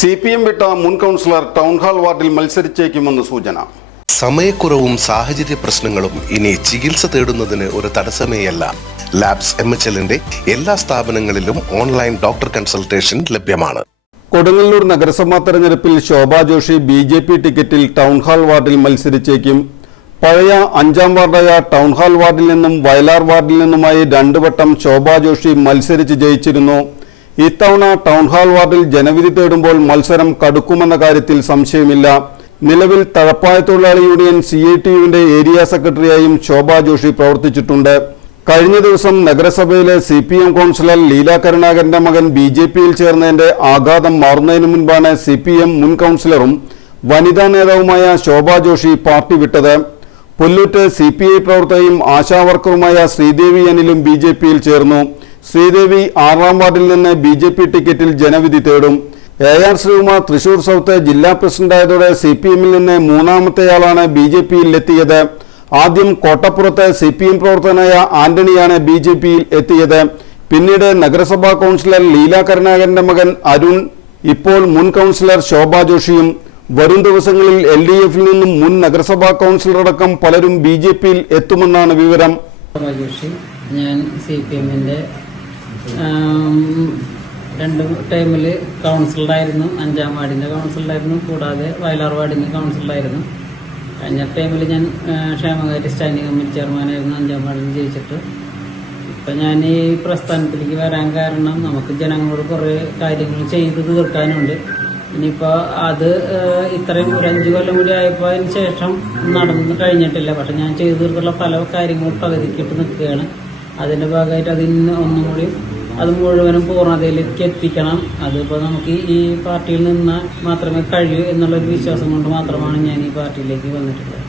CPM വിട്ട മുൻ councillor town hall വാർഡിൽ മത്സരിച്ചേക്കുമെന്ന് സൂചന. സമയക്കുറവും സാഹചര്യ പ്രശ്നങ്ങളും ഇനി ചികിത്സ തേടുന്നതിന് ഒരു തടസ്സമേയല്ല. ലാബ്സ് MHLന്റെ എല്ലാ സ്ഥാപനങ്ങളിലും ഓൺലൈൻ ഡോക്ടർ കൺസൾട്ടേഷൻ ലഭ്യമാണ്. കൊടുങ്ങല്ലൂർ നഗരസഭാ തെരഞ്ഞെടുപ്പിൽ ശോഭാ ജോഷി BJP ടിക്കറ്റിൽ ടൗൺ ഹാൾ വാർഡിൽ മത്സരിച്ചേക്കും. പഴയ 5ാം വാർഡായ ടൗൺ ഹാൾ വാർഡിൽ നിന്നും വയലാർ വാർഡിൽ നിന്നുമായി 2 വട്ടം ശോഭാ ജോഷി മത്സരിച്ച് ജയിച്ചിരുന്നു. ഇത്തവണ ടൗൺ ഹാൾ വാർഡിൽ ജനവിധി തേടുമ്പോൾ മത്സരം കടുക്കുമെന്ന കാര്യത്തിൽ സംശയമില്ല. നിലവിൽ തഴപ്പായ തൊഴിലാളി യൂണിയൻ CITUവിന്റെ ഏരിയ സെക്രട്ടറിയായും ശോഭാ ജോഷി പ്രവർത്തിച്ചിട്ടുണ്ട്. കഴിഞ്ഞ ദിവസം നഗരസഭയിലെ CPM കൗൺസിലർ ലീല കരുണാകരന്റെ മകൻ BJPയിൽ ചേർന്നതിന്റെ ആഘാതം മാറുന്നതിന് മുൻപാണ് CPM മുൻ കൗൺസിലറും വനിതാ നേതാവുമായ ശോഭാ ജോഷി പാർട്ടി വിട്ടത്. പുല്ലൂറ്റ് CPI പ്രവർത്തകയും ആശാവർക്കറുമായ ശ്രീദേവി അനിലും BJPയിൽ ചേർന്നു. ശ്രീദേവി 6ാം വാർഡിൽ നിന്ന് BJP ടിക്കറ്റിൽ ജനവിധി തേടും. AR ശ്രീകുമാർ തൃശൂർ സൗത്ത് ജില്ലാ പ്രസിഡന്റായതോടെ CPMൽ നിന്ന് 3ാമത്തെയാളാണ് BJPയിൽ എത്തിയത്. ആദ്യം കോട്ടപ്പുറത്ത് CPM പ്രവർത്തകനായ ആന്റണിയാണ് BJPയിൽ എത്തിയത്. പിന്നീട് നഗരസഭാ കൗൺസിലർ ലീല കരുണാകരന്റെ മകൻ അരുൺ, ഇപ്പോൾ മുൻ കൗൺസിലർ ശോഭാ ജോഷിയും. വരും ദിവസങ്ങളിൽ LDFൽ നിന്നും മുൻ നഗരസഭാ കൗൺസിലറടക്കം പലരും BJPയിൽ എത്തുമെന്നാണ് വിവരം. ഞാൻ CPMന്റെ 2 ടൈമിൽ കൗൺസിലറായിരുന്നു. 5ാം വാർഡിന്റെ കൗൺസിലറായിരുന്നു, കൂടാതെ വയലാർ വാർഡിന്റെ കൗൺസിലറായിരുന്നു. കഴിഞ്ഞ ടൈമിൽ ഞാൻ ക്ഷേമകാര്യ സ്റ്റാൻഡിംഗ് കമ്മിറ്റി ചെയർമാനായിരുന്നു 5ാം വാർഡിൽ ജയിച്ചിട്ട്. ഇപ്പം ഞാൻ ഈ പ്രസ്ഥാനത്തിലേക്ക് വരാൻ കാരണം നമുക്ക് ജനങ്ങളോട് കുറേ കാര്യങ്ങൾ ചെയ്ത് തീർക്കാനുണ്ട്. ഇനിയിപ്പോൾ അത് ഇത്രയും ഒരു 5 കൊല്ലം കൂടി ആയപ്പോൾ അതിന് ശേഷം നടന്നു കഴിഞ്ഞിട്ടില്ല. പക്ഷെ ഞാൻ ചെയ്തു തീർക്കുള്ള പല കാര്യങ്ങളും പകുതിക്കിട്ട് നിൽക്കുകയാണ്. അതിൻ്റെ ഭാഗമായിട്ട് അതിന് ഒന്നും കൂടി അത് മുഴുവനും പൂർണ്ണതയിലേക്ക് എത്തിക്കണം. അതിപ്പോൾ നമുക്ക് ഈ പാർട്ടിയിൽ നിന്ന് മാത്രമേ കഴിയൂ എന്നുള്ളൊരു വിശ്വാസം കൊണ്ട് മാത്രമാണ് ഞാൻ ഈ പാർട്ടിയിലേക്ക് വന്നിട്ടുള്ളത്.